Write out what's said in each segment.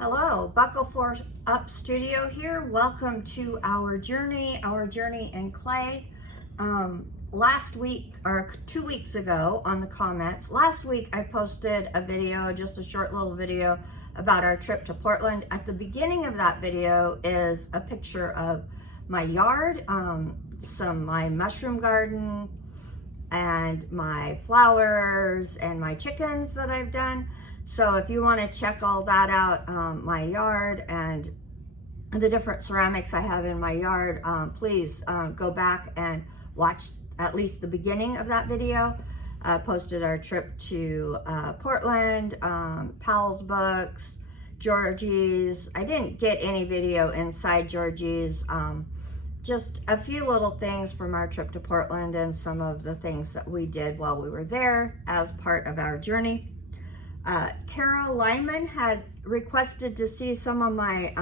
Hello, Buckle for Up Studio here. Welcome to our journey in clay. Last week, or 2 weeks ago on the comments, last week I posted a video, just a short little video about our trip to Portland. At the beginning of that video is a picture of my yard, my mushroom garden, and my flowers and my chickens that I've done. So if you want to check all that out, my yard and the different ceramics I have in my yard, please go back and watch at least the beginning of that video. Posted our trip to Portland, Powell's Books, Georgie's. I didn't get any video inside Georgie's, just a few little things from our trip to Portland and some of the things that we did while we were there as part of our journey. Carol Lyman had requested to see some of my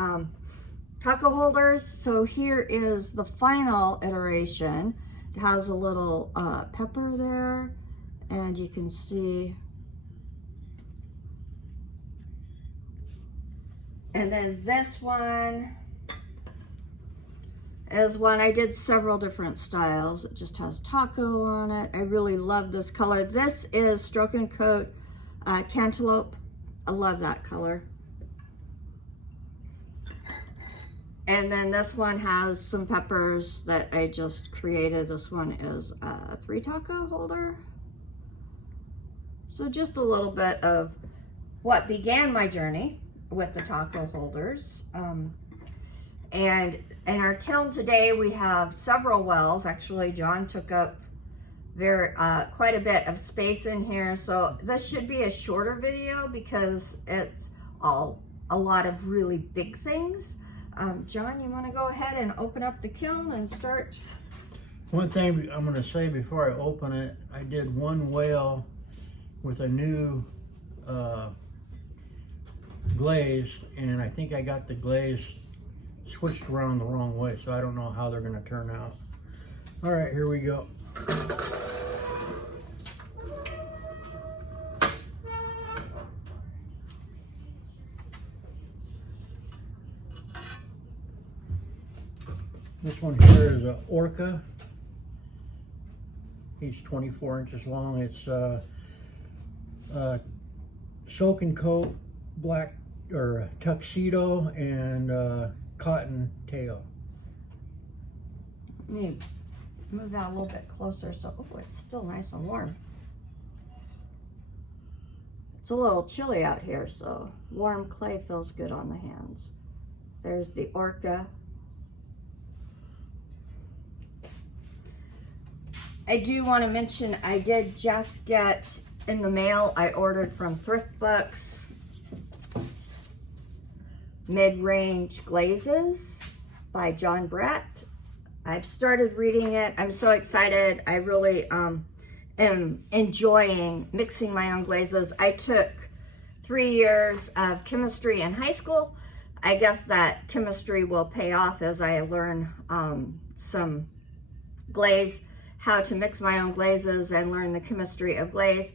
taco holders. So here is the final iteration. It has a little pepper there, and you can see. And then this one is one I did several different styles. It just has taco on it. I really love this color. This is Stroke and Coat Cantaloupe. I love that color. And then this one has some peppers that I just created. This one is a 3 taco holder. So just a little bit of what began my journey with the taco holders. And in our kiln today, we have several wells. Actually, John took up quite a bit of space in here. So this should be a shorter video because it's a lot of really big things. John, you want to go ahead and open up the kiln and start? One thing I'm going to say before I open it, I did one well with a new glaze, and I think I got the glaze switched around the wrong way, so I don't know how they're going to turn out. All right, here we go. This one here is a Orca. He's 24 inches long. It's soak and coat, black or tuxedo, and cotton tail. Let me move that a little bit closer so it's still nice and warm. It's a little chilly out here, so warm clay feels good on the hands. There's the Orca. I do want to mention I did just get in the mail, I ordered from Thrift Books, Mid-Range Glazes by John Brett. I've started reading it. I'm so excited. I really am enjoying mixing my own glazes. I took 3 years of chemistry in high school. I guess that chemistry will pay off as I learn some glaze, how to mix my own glazes and learn the chemistry of glaze.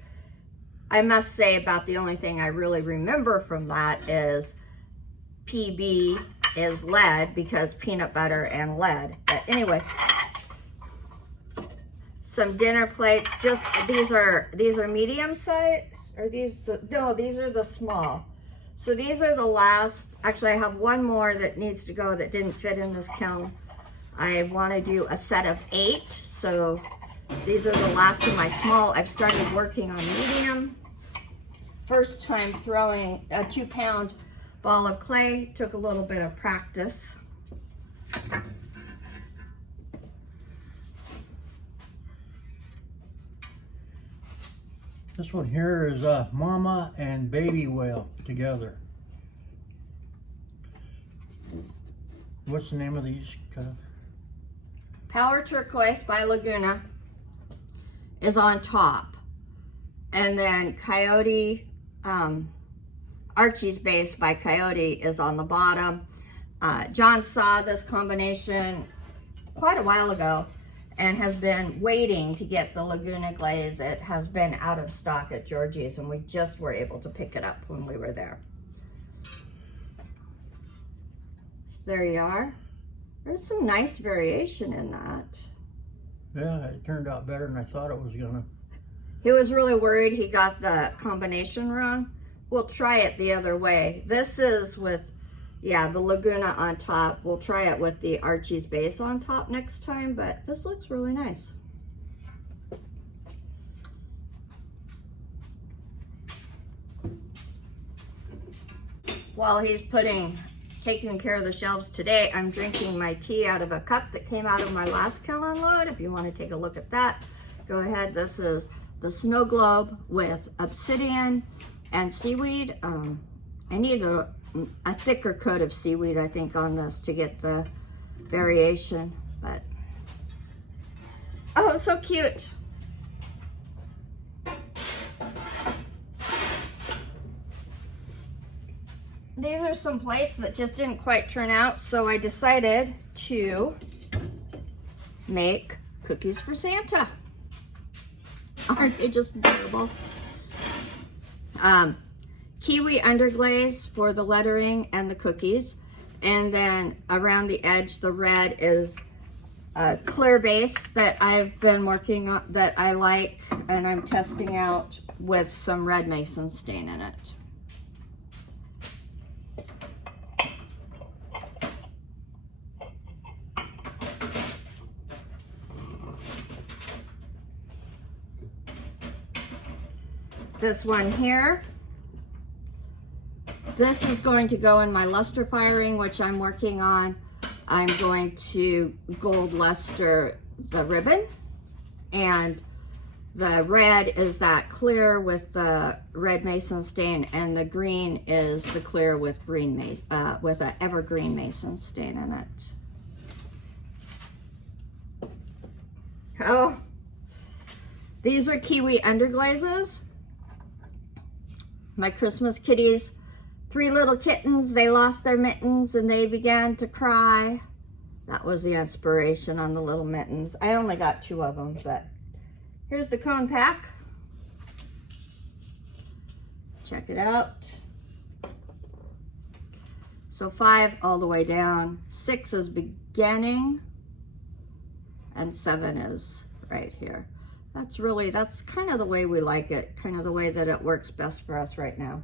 I must say about the only thing I really remember from that is PB is lead, because peanut butter and lead. But anyway, some dinner plates. Just these are medium size, or these no, these are the small. So these are the last. Actually, I have one more that needs to go that didn't fit in this kiln. I want to do a set of 8, so these are the last of my small. I've started working on medium. First time throwing a 2-pound ball of clay, took a little bit of practice. This one here is a mama and baby whale together. What's the name of these? Power Turquoise by Laguna is on top, and then Coyote, Archie's Base by Coyote is on the bottom. John saw this combination quite a while ago and has been waiting to get the Laguna glaze. It has been out of stock at Georgie's, and we just were able to pick it up when we were there. There you are. There's some nice variation in that. Yeah, it turned out better than I thought it was gonna. He was really worried he got the combination wrong. We'll try it the other way. This is with, yeah, the Laguna on top. We'll try it with the Archie's base on top next time, but this looks really nice. While he's taking care of the shelves today, I'm drinking my tea out of a cup that came out of my last Kiln load. If you want to take a look at that, go ahead. This is the snow globe with obsidian and seaweed. I need a thicker coat of seaweed, I think, on this to get the variation, but oh, so cute. These are some plates that just didn't quite turn out, so I decided to make cookies for Santa. Aren't they just adorable? Kiwi underglaze for the lettering and the cookies. And then around the edge, the red is a clear base that I've been working on, that I like, and I'm testing out with some red mason stain in it. This one here, this is going to go in my luster firing, which I'm working on. I'm going to gold luster the ribbon, and the red is that clear with the red mason stain, and the green is the clear with green with an evergreen mason stain in it. Oh, these are kiwi underglazes. My Christmas kitties, 3 little kittens, they lost their mittens and they began to cry. That was the inspiration on the little mittens. I only got 2 of them, but here's the cone pack. Check it out. So 5 all the way down, 6 is beginning, and 7 is right here. That's kind of the way we like it, kind of the way that it works best for us right now.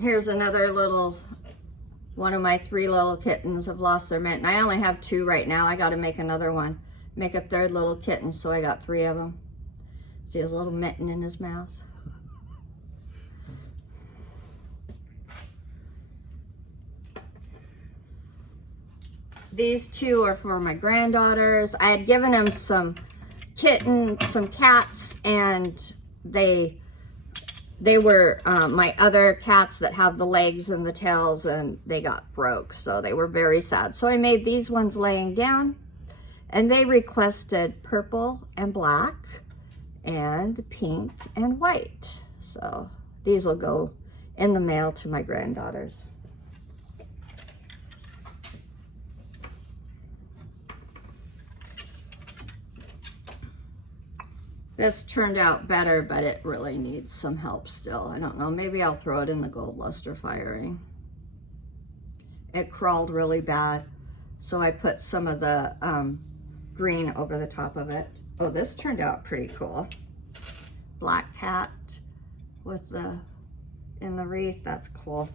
Here's another one of my 3 little kittens have lost their mitten. I only have 2 right now. I got to make another one, make a 3rd little kitten, so I got 3 of them. See his little mitten in his mouth? These 2 are for my granddaughters. I had given them some cats, and they were my other cats that have the legs and the tails, and they got broke, so they were very sad. So I made these ones laying down, and they requested purple and black and pink and white. So these will go in the mail to my granddaughters. This turned out better, but it really needs some help still. I don't know, maybe I'll throw it in the gold luster firing. It crawled really bad, so I put some of the green over the top of it. Oh, this turned out pretty cool. Black cat with in the wreath, that's cool.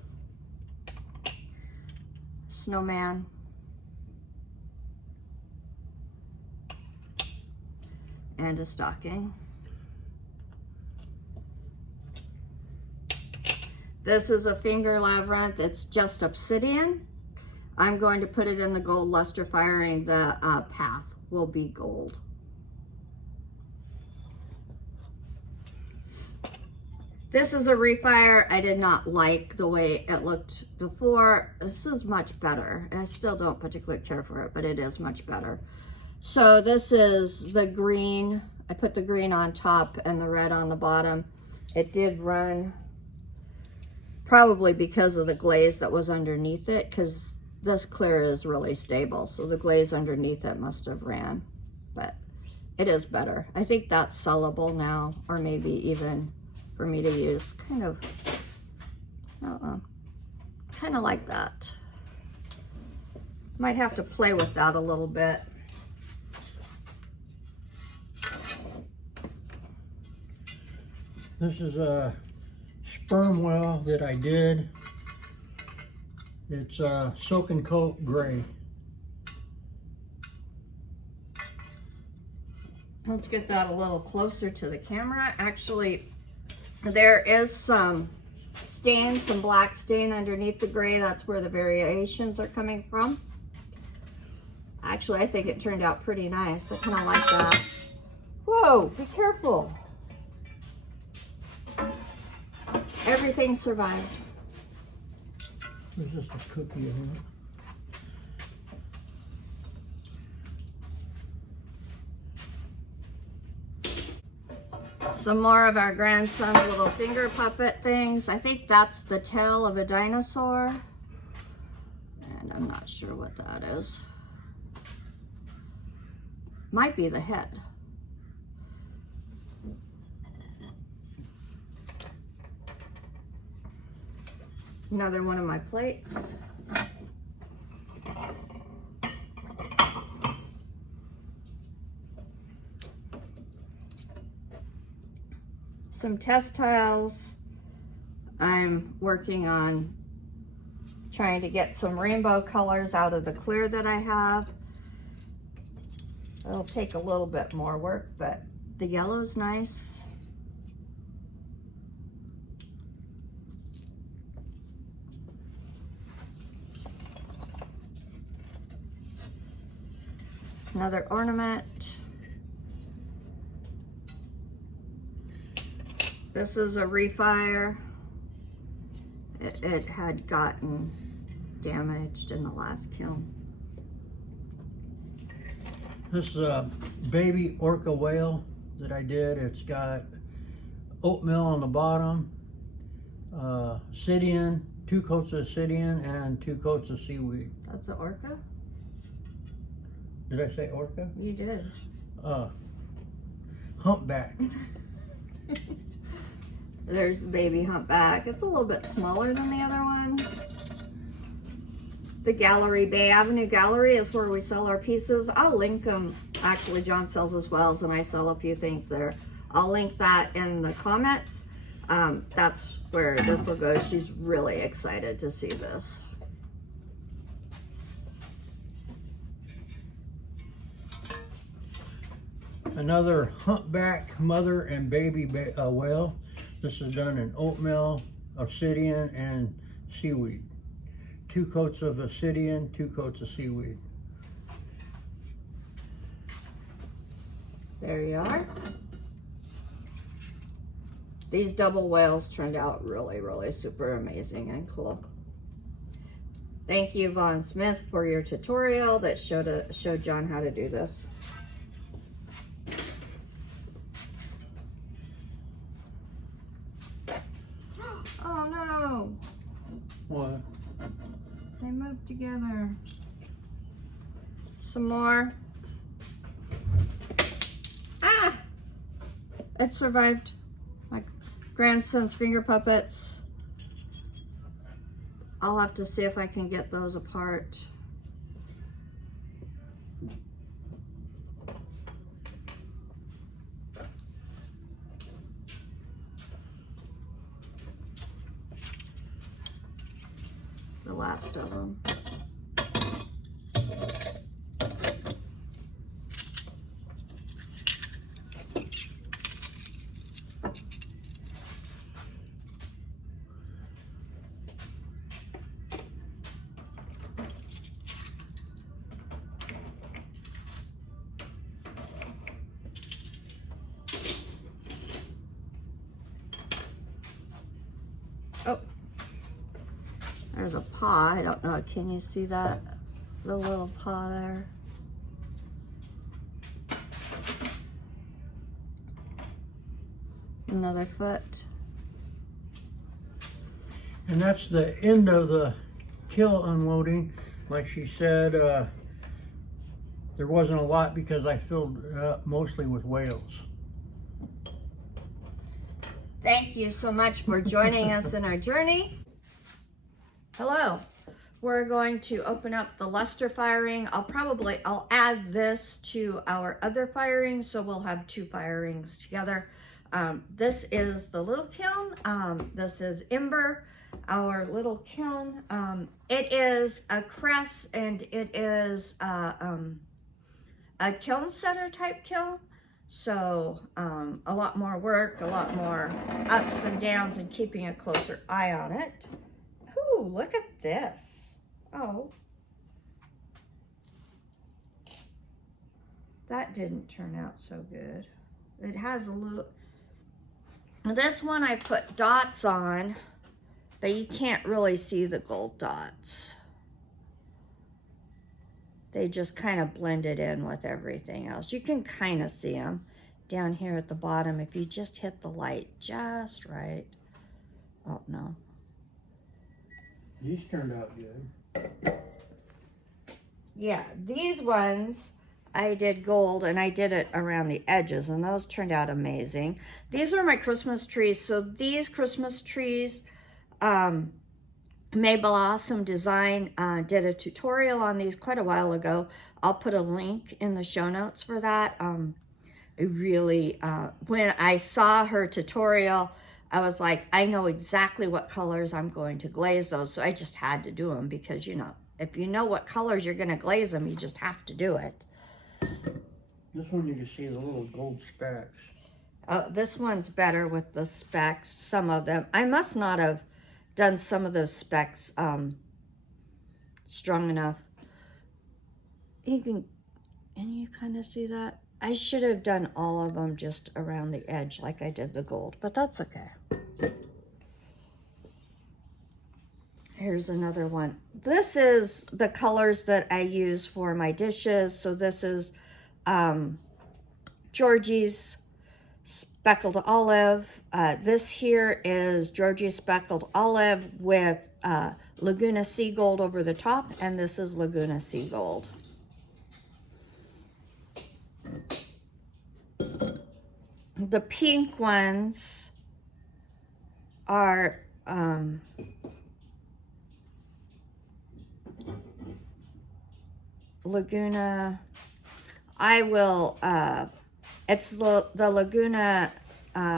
Snowman. And a stocking. This is a finger labyrinth. It's just obsidian. I'm going to put it in the gold luster firing. The path will be gold. This is a refire. I did not like the way it looked before. This is much better. I still don't particularly care for it, but it is much better. So this is the green. I put the green on top and the red on the bottom. It did run, probably because of the glaze that was underneath it, because this clear is really stable. So the glaze underneath it must have ran. But It is better. I think that's sellable now, or maybe even for me to use. Kind of, I don't know, kind of like that. Might have to play with that a little bit. This is a sperm well that I did. It's soak and coat gray. Let's get that a little closer to the camera. Actually, there is some stain, some black stain underneath the gray. That's where the variations are coming from. Actually, I think it turned out pretty nice. I kind of like that. Whoa, be careful. Everything survived. There's just a cookie in it. Some more of our grandson's little finger puppet things. I think that's the tail of a dinosaur. And I'm not sure what that is. Might be the head. Another one of my plates. Some test tiles. I'm working on trying to get some rainbow colors out of the clear that I have. It'll take a little bit more work, but the yellow's nice. Another ornament. This is a refire. It had gotten damaged in the last kiln. This is a baby orca whale that I did. It's got oatmeal on the bottom, obsidian, 2 coats of obsidian, and 2 coats of seaweed. That's an orca? Did I say orca? You did. Humpback. There's the baby humpback. It's a little bit smaller than the other one. The gallery, Bay Avenue Gallery, is where we sell our pieces. I'll link them. Actually, John sells as well, and I sell a few things there. I'll link that in the comments. That's where this will go. She's really excited to see this. Another humpback mother and baby whale. This is done in oatmeal, obsidian, and seaweed. 2 coats of obsidian, 2 coats of seaweed. There you are. These double whales turned out really, really super amazing and cool. Thank you, Vaughn Smith, for your tutorial that showed John how to do this. Oh no! What? They moved together. Some more. Ah! It survived. My grandson's finger puppets. I'll have to see if I can get those apart. The last of them. Oh, there's a paw. I don't know. Can you see that? The little paw there. Another foot. And that's the end of the kiln unloading. Like she said, There wasn't a lot because I filled it up mostly with whales. Thank you so much for joining us in our journey. Hello. We're going to open up the luster firing. I'll add this to our other firing, so we'll have 2 firings together. This is the little kiln. This is Ember, our little kiln. It is a crest, and it is a kiln setter type kiln. So a lot more work, a lot more ups and downs, and keeping a closer eye on it. Ooh, look at this. Oh, that didn't turn out so good. It has a little, this one I put dots on, but you can't really see the gold dots. They just kind of blended in with everything else. You can kind of see them down here at the bottom if you just hit the light just right. Oh, no. These turned out good. Yeah, these ones I did gold, and I did it around the edges, and those turned out amazing. These are my Christmas trees. So these Christmas trees, May Blossom Design did a tutorial on these quite a while ago. I'll put a link in the show notes for that. It really, when I saw her tutorial, I was like, I know exactly what colors I'm going to glaze those. So I just had to do them because, you know, if you know what colors you're going to glaze them, you just have to do it. This one you can see the little gold specks. This one's better with the specks, some of them. I must not have done some of those specks strong enough. And you kind of see that? I should have done all of them just around the edge like I did the gold, but that's okay. Here's another one. This is the colors that I use for my dishes. So this is Georgie's speckled olive. This here is Georgie's speckled olive with Laguna sea gold over the top, and this is Laguna sea gold. The pink ones are Laguna. I will, it's the Laguna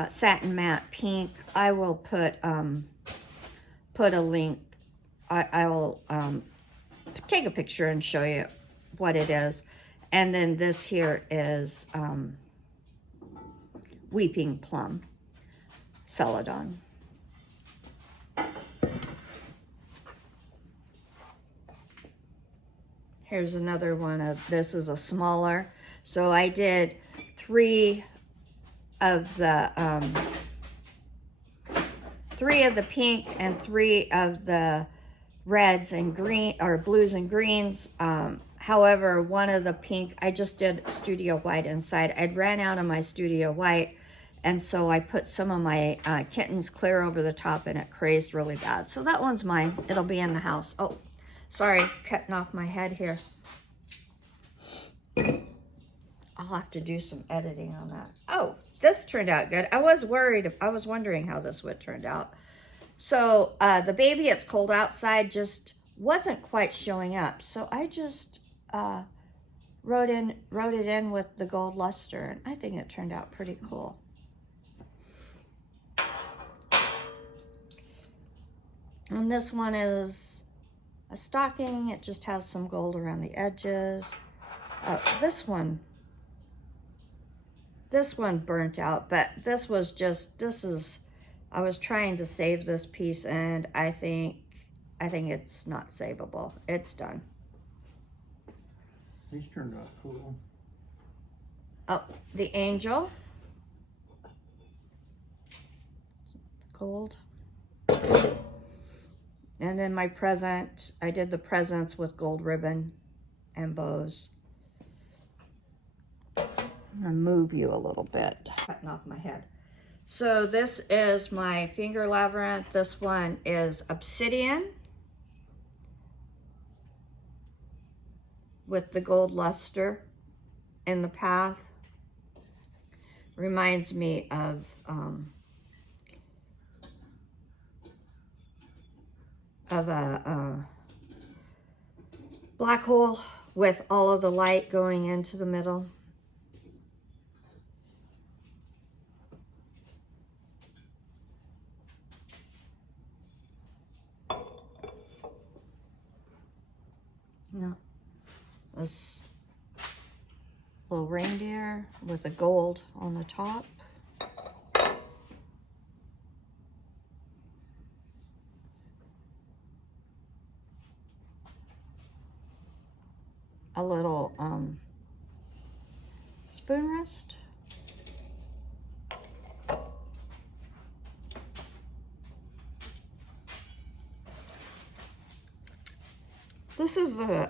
satin matte pink. I will put a link. I will take a picture and show you what it is. And then this here is Weeping Plum Celadon. Here's another one of, this is a smaller. So I did 3 of the pink and 3 of the reds and green, or blues and greens. However, one of the pink, I just did Studio White inside. I'd ran out of my Studio White, and so I put some of my Kittens Clear over the top, and it crazed really bad. So that one's mine. It'll be in the house. Oh, sorry, cutting off my head here. I'll have to do some editing on that. Oh, this turned out good. I was worried, I was wondering how this would turn out. So the baby, it's cold outside, just wasn't quite showing up. So I just wrote it in with the gold luster, and I think it turned out pretty cool. And this one is a stocking. It just has some gold around the edges. This one burnt out, but this was just, I was trying to save this piece, and I think it's not savable. It's done. These turned out cool. Oh, the angel. Gold. And then my present, I did the presents with gold ribbon and bows. I'm gonna move you a little bit, cutting off my head. So this is my finger labyrinth. This one is obsidian. with the gold luster in the path. Reminds me of a black hole with all of the light going into the middle. Yeah, this little reindeer with a gold on the top. A little spoon rest. This is the,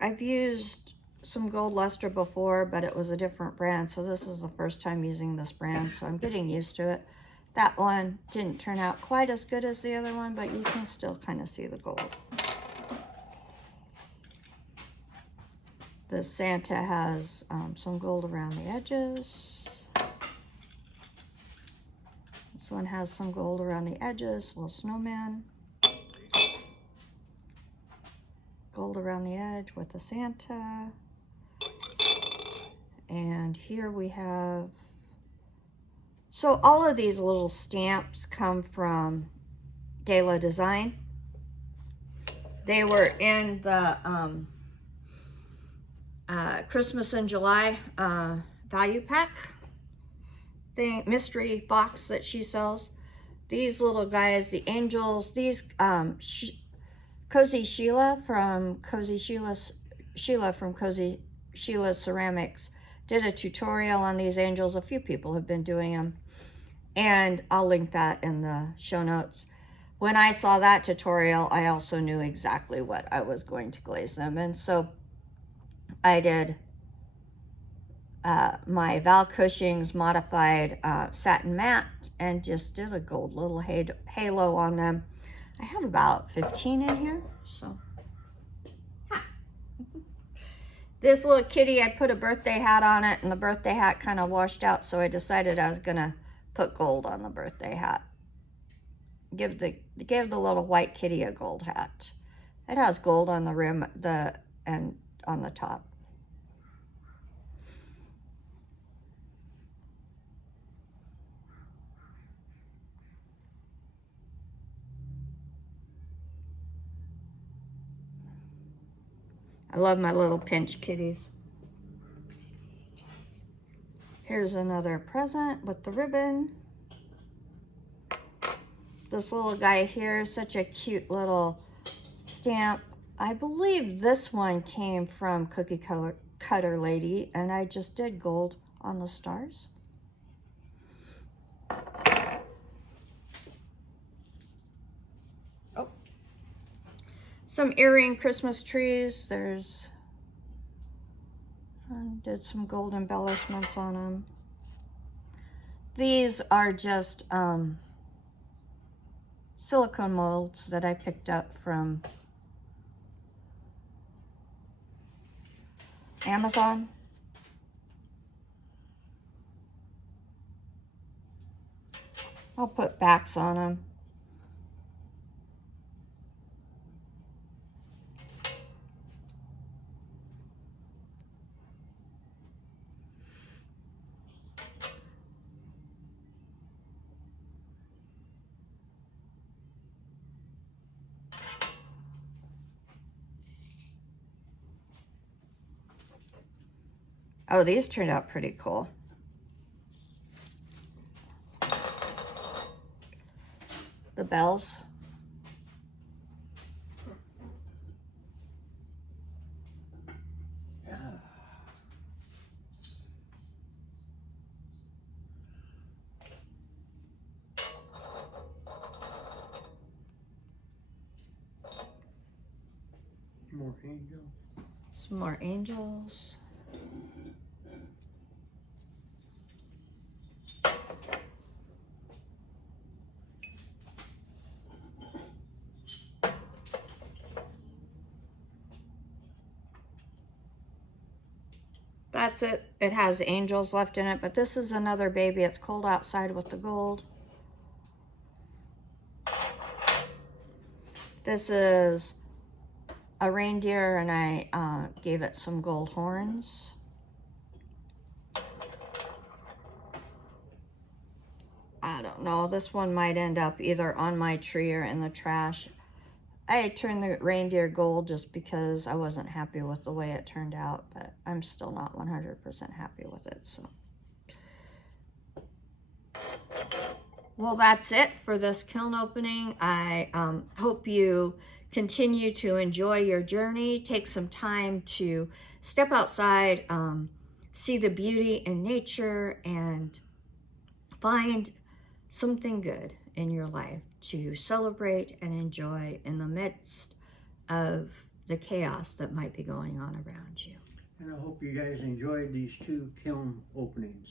I've used some gold luster before, but it was a different brand, so this is the first time using this brand, so I'm getting used to it. That one didn't turn out quite as good as the other one, but you can still kind of see the gold. The Santa has some gold around the edges. This one has some gold around the edges, little snowman. Gold around the edge with the Santa. And here we have, so all of these little stamps come from DeLa Design. They were in the Christmas in July value pack thing, mystery box that she sells. These little guys, the angels, these Cozy Sheila from Cozy Sheila Ceramics did a tutorial on these angels. A few people have been doing them, and I'll link that in the show notes. When I saw that tutorial, I also knew exactly what I was going to glaze them, and so I did my Val Cushing's modified satin matte and just did a gold little halo on them. I have about 15 in here, so. This little kitty, I put a birthday hat on it, and the birthday hat kind of washed out, so I decided I was gonna put gold on the birthday hat. Give the little white kitty a gold hat. It has gold on the rim, and on the top. I love my little pinch kitties. Here's another present with the ribbon. This little guy here is such a cute little stamp. I believe this one came from Cookie Cutter Lady, and I just did gold on the stars. Oh, some earring Christmas trees. There's, I did some gold embellishments on them. These are just silicone molds that I picked up from Amazon. I'll put backs on them. Oh, these turned out pretty cool. The bells. Yeah. More angels. Some more angels. That's it. It has angels left in it, but this is another baby. It's cold outside with the gold. This is a reindeer, and I gave it some gold horns. I don't know. This one might end up either on my tree or in the trash. I turned the reindeer gold just because I wasn't happy with the way it turned out, but I'm still not 100% happy with it, so. Well, that's it for this kiln opening. I hope you continue to enjoy your journey. Take some time to step outside, see the beauty in nature, and find something good in your life to celebrate and enjoy in the midst of the chaos that might be going on around you. And I hope you guys enjoyed these 2 kiln openings.